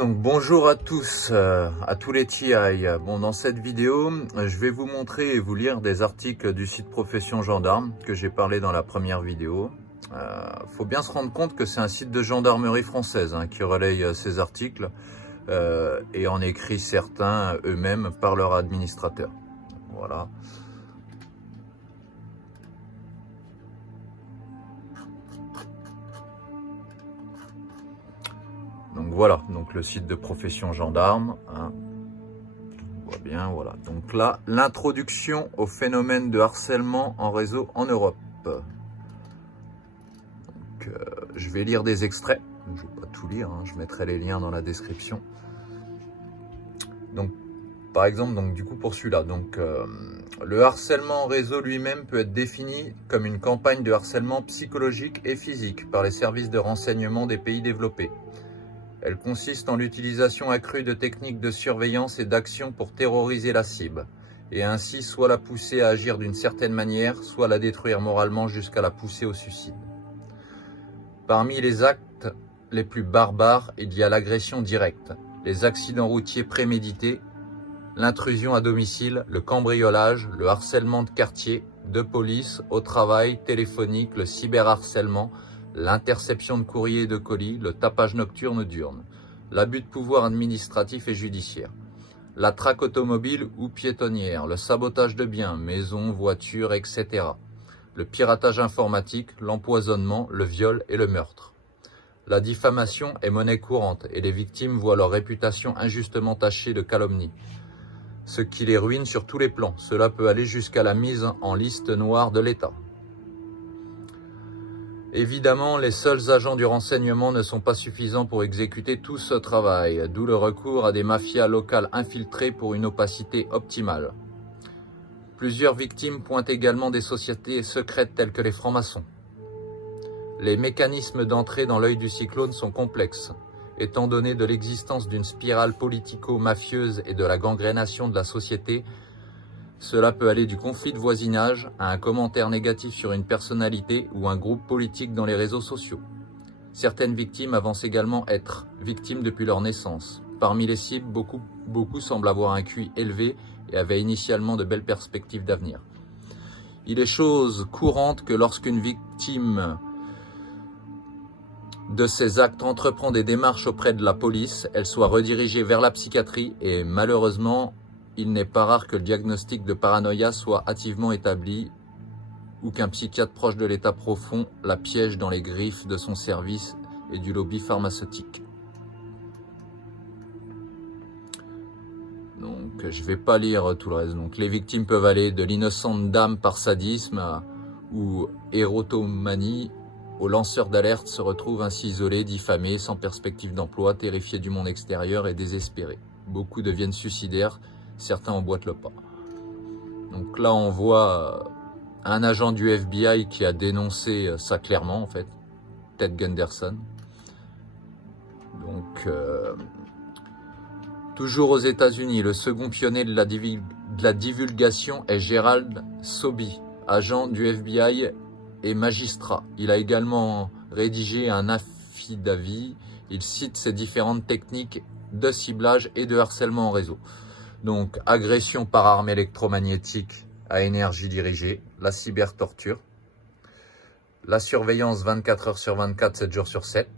Donc bonjour à tous les TI. Bon, dans cette vidéo, je vais vous montrer et vous lire des articles du site Profession Gendarme que j'ai parlé dans la première vidéo. Faut bien se rendre compte que c'est un site de gendarmerie française qui relaye ces articles et en écrit certains eux-mêmes par leur administrateur. Voilà. Donc voilà, donc le site de Profession Gendarme. On voit bien, voilà. Donc là, l'introduction au phénomène de harcèlement en réseau en Europe. Donc, je vais lire des extraits. Je ne vais pas tout lire, je mettrai les liens dans la description. Donc, par exemple, donc, du coup, pour celui-là, le harcèlement en réseau lui-même peut être défini comme une campagne de harcèlement psychologique et physique par les services de renseignement des pays développés. Elle consiste en l'utilisation accrue de techniques de surveillance et d'action pour terroriser la cible, et ainsi soit la pousser à agir d'une certaine manière, soit la détruire moralement jusqu'à la pousser au suicide. Parmi les actes les plus barbares, il y a l'agression directe, les accidents routiers prémédités, l'intrusion à domicile, le cambriolage, le harcèlement de quartier, de police, au travail, téléphonique, le cyberharcèlement, l'interception de courriers et de colis, le tapage nocturne diurne, l'abus de pouvoir administratif et judiciaire, la traque automobile ou piétonnière, le sabotage de biens, maisons, voitures, etc., le piratage informatique, l'empoisonnement, le viol et le meurtre. La diffamation est monnaie courante et les victimes voient leur réputation injustement tachée de calomnie, ce qui les ruine sur tous les plans. Cela peut aller jusqu'à la mise en liste noire de l'État. Évidemment, les seuls agents du renseignement ne sont pas suffisants pour exécuter tout ce travail, d'où le recours à des mafias locales infiltrées pour une opacité optimale. Plusieurs victimes pointent également des sociétés secrètes telles que les francs-maçons. Les mécanismes d'entrée dans l'œil du cyclone sont complexes, étant donné de l'existence d'une spirale politico-mafieuse et de la gangrénation de la société. Cela peut aller du conflit de voisinage à un commentaire négatif sur une personnalité ou un groupe politique dans les réseaux sociaux. Certaines victimes avancent également être victimes depuis leur naissance. Parmi les cibles, beaucoup semblent avoir un QI élevé et avaient initialement de belles perspectives d'avenir. Il est chose courante que lorsqu'une victime de ces actes entreprend des démarches auprès de la police, elle soit redirigée vers la psychiatrie et malheureusement, il n'est pas rare que le diagnostic de paranoïa soit hâtivement établi ou qu'un psychiatre proche de l'état profond la piège dans les griffes de son service et du lobby pharmaceutique. Donc, je ne vais pas lire tout le reste. Donc, les victimes peuvent aller de l'innocente dame par sadisme ou érotomanie aux lanceurs d'alerte se retrouvent ainsi isolés, diffamés, sans perspective d'emploi, terrifiés du monde extérieur et désespérés. Beaucoup deviennent suicidaires. Certains emboîtent le pas. Donc là, on voit un agent du FBI qui a dénoncé ça clairement, en fait, Ted Gunderson. Donc, toujours aux États-Unis, le second pionnier de la divulgation est Gerald Sobey, agent du FBI et magistrat. Il a également rédigé un affidavit. Il cite ces différentes techniques de ciblage et de harcèlement en réseau. Donc, agression par arme électromagnétique à énergie dirigée, la cybertorture, la surveillance 24 heures sur 24, 7 jours sur 7,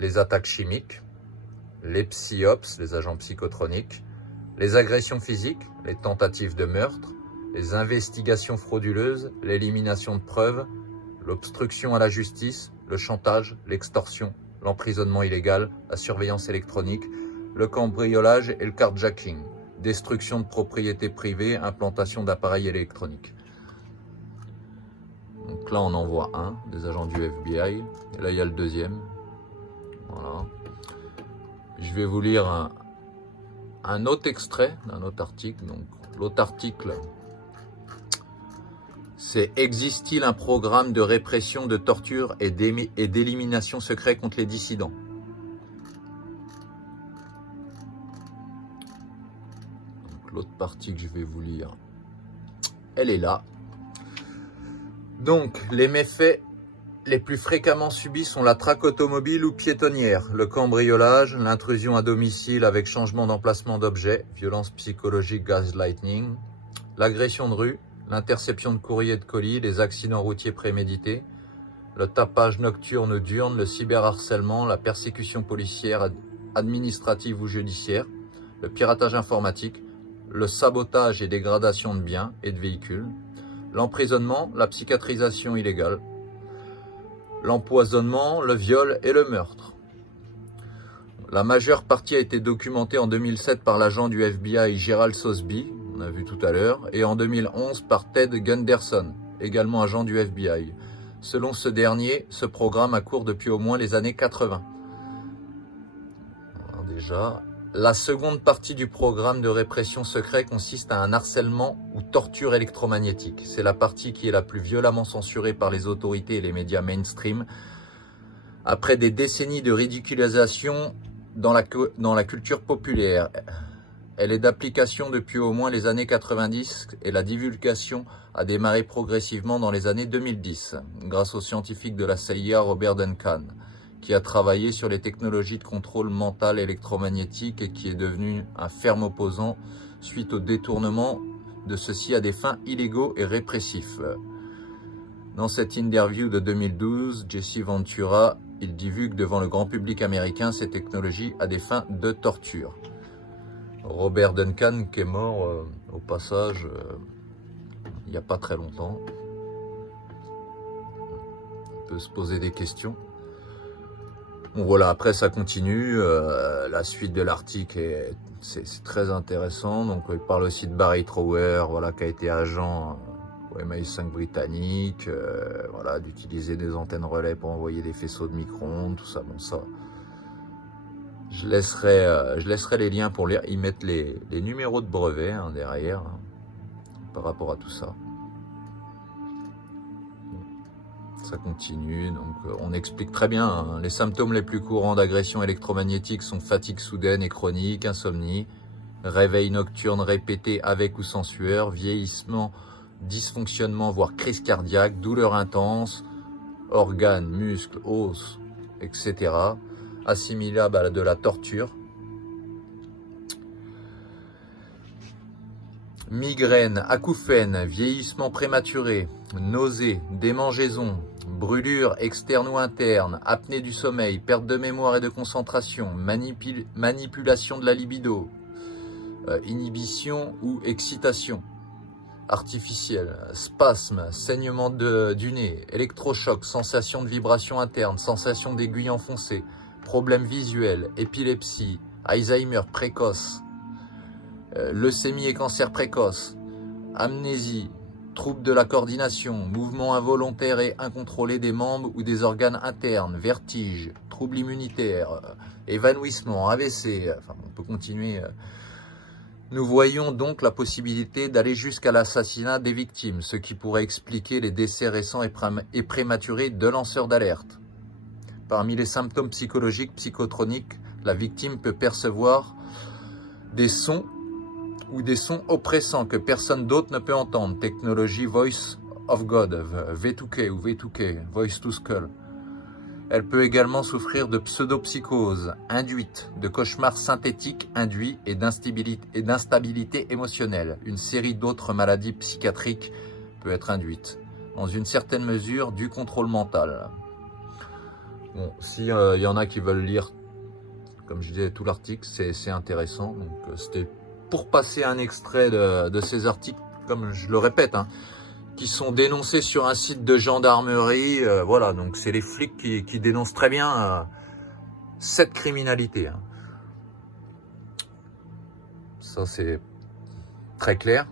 les attaques chimiques, les psyops, les agents psychotroniques, les agressions physiques, les tentatives de meurtre, les investigations frauduleuses, l'élimination de preuves, l'obstruction à la justice, le chantage, l'extorsion, l'emprisonnement illégal, la surveillance électronique, le cambriolage et le carjacking. Destruction de propriétés privées, implantation d'appareils électroniques. Donc là, on en voit un, des agents du FBI. Et là, il y a le deuxième. Voilà. Je vais vous lire un autre extrait d'un autre article. Donc, l'autre article, c'est « Existe-t-il un programme de répression, de torture et d'élimination secret contre les dissidents ?» L'autre partie que je vais vous lire, elle est là. Donc, les méfaits les plus fréquemment subis sont la traque automobile ou piétonnière, le cambriolage, l'intrusion à domicile avec changement d'emplacement d'objet, violence psychologique, gaslighting, l'agression de rue, l'interception de courrier et de colis, les accidents routiers prémédités, le tapage nocturne ou diurne, le cyberharcèlement, la persécution policière, administrative ou judiciaire, le piratage informatique, le sabotage et dégradation de biens et de véhicules, l'emprisonnement, la psychiatrisation illégale, l'empoisonnement, le viol et le meurtre. La majeure partie a été documentée en 2007 par l'agent du FBI Gerald Sosby, on a vu tout à l'heure, et en 2011 par Ted Gunderson, également agent du FBI. Selon ce dernier, ce programme a cours depuis au moins les années 80. Alors déjà, la seconde partie du programme de répression secret consiste à un harcèlement ou torture électromagnétique. C'est la partie qui est la plus violemment censurée par les autorités et les médias mainstream. Après des décennies de ridiculisation dans la culture populaire, elle est d'application depuis au moins les années 90 et la divulgation a démarré progressivement dans les années 2010 grâce au scientifique de la CIA Robert Duncan, qui a travaillé sur les technologies de contrôle mental électromagnétique et qui est devenu un ferme opposant suite au détournement de ceci à des fins illégaux et répressifs. Dans cette interview de 2012, Jesse Ventura, il divulgue devant le grand public américain ces technologies à des fins de torture. Robert Duncan qui est mort au passage il n'y a pas très longtemps. On peut se poser des questions. Bon voilà, après ça continue, la suite de l'article c'est très intéressant. Donc il parle aussi de Barry Trower, voilà, qui a été agent au MI5 britannique, voilà, d'utiliser des antennes relais pour envoyer des faisceaux de micro-ondes, tout ça. Bon ça, je laisserai les liens pour y mettre les numéros de brevet hein, derrière, hein, par rapport à tout ça. Ça continue, donc on explique très bien. Hein, les symptômes les plus courants d'agression électromagnétique sont fatigue soudaine et chronique, insomnie, réveil nocturne répété avec ou sans sueur, vieillissement, dysfonctionnement, voire crise cardiaque, douleur intense, organes, muscles, os, etc. Assimilable à de la torture. Migraine, acouphènes, vieillissement prématuré, nausées, démangeaisons, brûlures externes ou internes, apnée du sommeil, perte de mémoire et de concentration, manipulation de la libido, inhibition ou excitation artificielle, spasme, saignement du nez, électrochoc, sensation de vibration interne, sensation d'aiguille enfoncée, problèmes visuels, épilepsie, Alzheimer précoce, leucémie et cancer précoce, amnésie, troubles de la coordination, mouvements involontaires et incontrôlés des membres ou des organes internes, vertige, troubles immunitaires, évanouissement, AVC, enfin on peut continuer. Nous voyons donc la possibilité d'aller jusqu'à l'assassinat des victimes, ce qui pourrait expliquer les décès récents et prématurés de lanceurs d'alerte. Parmi les symptômes psychologiques psychotroniques, la victime peut percevoir des sons ou des sons oppressants que personne d'autre ne peut entendre. Technologie Voice of God, V2K ou V2K, Voice to Skull. Elle peut également souffrir de pseudo-psychose induite, de cauchemars synthétiques induits et d'instabilité émotionnelle. Une série d'autres maladies psychiatriques peut être induite, dans une certaine mesure, du contrôle mental. Bon, s'il y en a qui veulent lire, comme je disais, tout l'article, c'est intéressant. Donc, c'était pour passer un extrait de ces articles, comme je le répète, hein, qui sont dénoncés sur un site de gendarmerie. Voilà, donc c'est les flics qui dénoncent très bien cette criminalité. Hein. Ça, c'est très clair.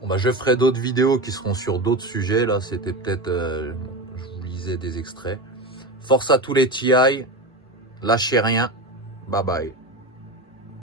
Bon, bah, je ferai d'autres vidéos qui seront sur d'autres sujets. Là, c'était peut-être... je vous lisais des extraits. Force à tous les TI. Lâchez rien. Bye bye.